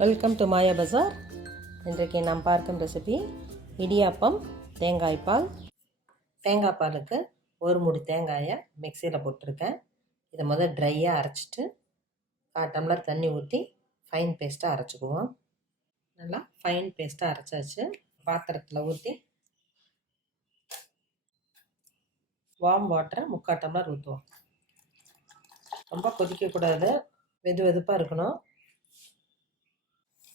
Welcome to மாயா பஜார். இன்றைக்கு நாம் பார்க்கும் ரெசிபி இடியாப்பம் தேங்காய்பால். தேங்காய் பாலுக்கு ஒரு மூடி தேங்காயை மிக்சியில் போட்டிருக்கேன். இதை முதல் ட்ரையாக அரைச்சிட்டு 1/4 டம்ளர் தண்ணி ஊற்றி ஃபைன் பேஸ்ட்டாக அரைச்சிக்குவோம். நல்லா ஃபைன் பேஸ்ட்டாக அரைச்சாச்சு. பாத்திரத்தில் ஊற்றி வார்ம் வாட்டரை 3/4 டம்ளர் ஊற்றுவோம். ரொம்ப கொதிக்கக்கூடாது, வெது வெதுப்பாக இருக்கணும்.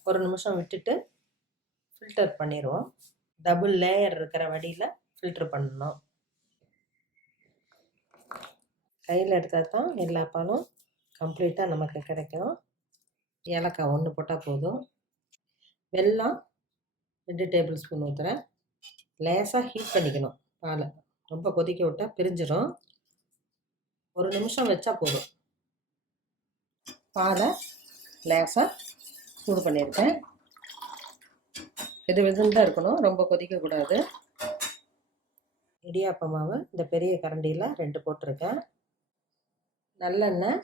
ஒரு நிமிஷம் விட்டுட்டு ஃபில்டர் பண்ணிடுவோம். டபுள் லேயர் இருக்கிற வடியில் ஃபில்டர் பண்ணணும். கையில் எடுத்தால் தான் எல்லா பாலும் கம்ப்ளீட்டாக நமக்கு கிடைக்கும். ஏலக்காய் 1 போட்டால் போதும். வெல்லம் 2 டேபிள் ஸ்பூன் ஊற்றுறேன். லேசாக ஹீட் பண்ணிக்கணும். பாலை ரொம்ப கொதிக்க விட்டால் பிரிஞ்சிடும். ஒரு நிமிஷம் வச்சா போதும். பாலை லேசாக சூடு பண்ணியிருக்கேன். இது வெதுந்தான் இருக்கணும், ரொம்ப கொதிக்கக்கூடாது. இடியாப்ப மாவு இந்த பெரிய கரண்டியில் 2 போட்டிருக்கேன். நல்லெண்ணெய்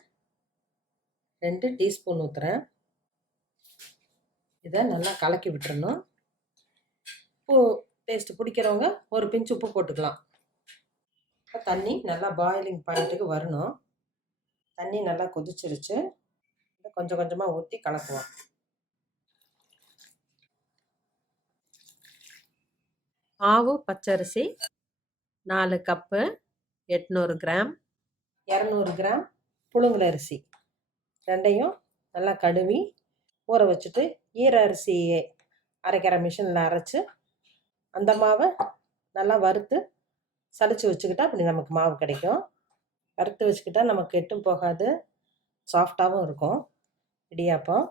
2 டீஸ்பூன் ஊற்றுறேன். இதை நல்லா கலக்கி விட்டுறணும். உப்பு டேஸ்ட்டு பிடிக்கிறவங்க ஒரு பிஞ்சு உப்பு போட்டுக்கலாம். தண்ணி நல்லா பாயிலிங் பாயிண்ட்டுக்கு வரணும். தண்ணி நல்லா கொதிச்சிருச்சு. கொஞ்சம் கொஞ்சமாக ஊற்றி கலக்குவோம். மாவு பச்சரிசி 4 கப்பு, 800 கிராம், 200 கிராம் புழுங்கல் அரிசி ரெண்டையும் நல்லா கழுவி ஊற வச்சுட்டு ஈர அரிசியை அரைக்கிற மிஷினில் அரைச்சி அந்த மாவை நல்லா வறுத்து சலிச்சு வச்சுக்கிட்டா அப்படி நமக்கு மாவு கிடைக்கும். வறுத்து வச்சுக்கிட்டா நமக்கு கெட்டும் போகாது, சாஃப்டாகவும் இருக்கும். இடியாப்பம்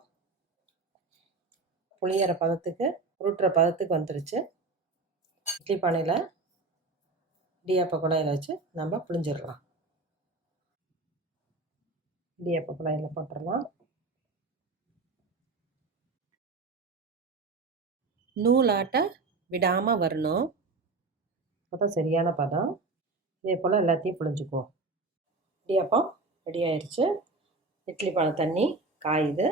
புளியற பதத்துக்கு உருட்டுற பதத்துக்கு வந்துருச்சு. இட்லி பானையில் இடியாப்ப குழாயில் வச்சு நம்ம புளிஞ்சிடலாம். இடியாப்ப குழாயில் போட்டுடலாம். நூலாட்ட விடாமல் வரணும். அப்போதான் சரியான பதம். இதே போல் எல்லாத்தையும் புளிஞ்சுக்குவோம். இடியாப்பம் ரெடி ஆயிடுச்சு. இட்லி பானை தண்ணி காயுது.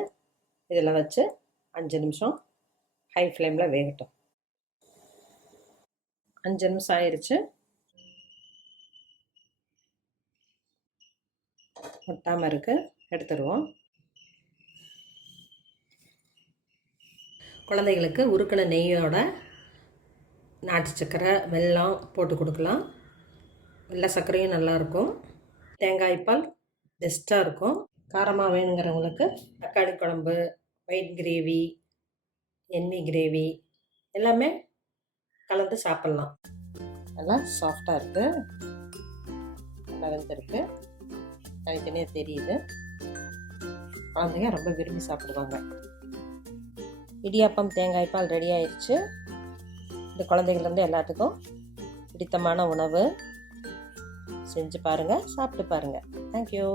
இதில் வச்சு 5 நிமிஷம் ஹை ஃப்ளேமில் வேகட்டும். 5 நிமிஷம் ஆயிடுச்சு. ஒட்டாமல் இருக்கு, எடுத்துருவோம். குழந்தைகளுக்கு உருக்கின நெய்யோட நாட்டு சர்க்கரை வெல்லம் போட்டு கொடுக்கலாம். வெள்ளை சர்க்கரையும் நல்லாயிருக்கும். தேங்காய்பால் பெஸ்ட்டாக இருக்கும். காரமாக வேணுங்கிறவங்களுக்கு தக்காளி குழம்பு, ஒயிட் கிரேவி, எண்ணெய் கிரேவி எல்லாமே கலந்து சாப்பிட்லாம். நல்லா சாஃப்டாக இருக்குது, நல்லா வெந்திருக்கு, தனித்தனியாக தெரியுது. குழந்தைங்க ரொம்ப விரும்பி சாப்பிடுவாங்க. இடியாப்பம் தேங்காய்பால் ரெடி ஆயிடுச்சு. இந்த குழந்தைகள்லேருந்து எல்லாத்துக்கும் பிடித்தமான உணவு. செஞ்சு பாருங்கள், சாப்பிட்டு பாருங்கள். தேங்க்யூ.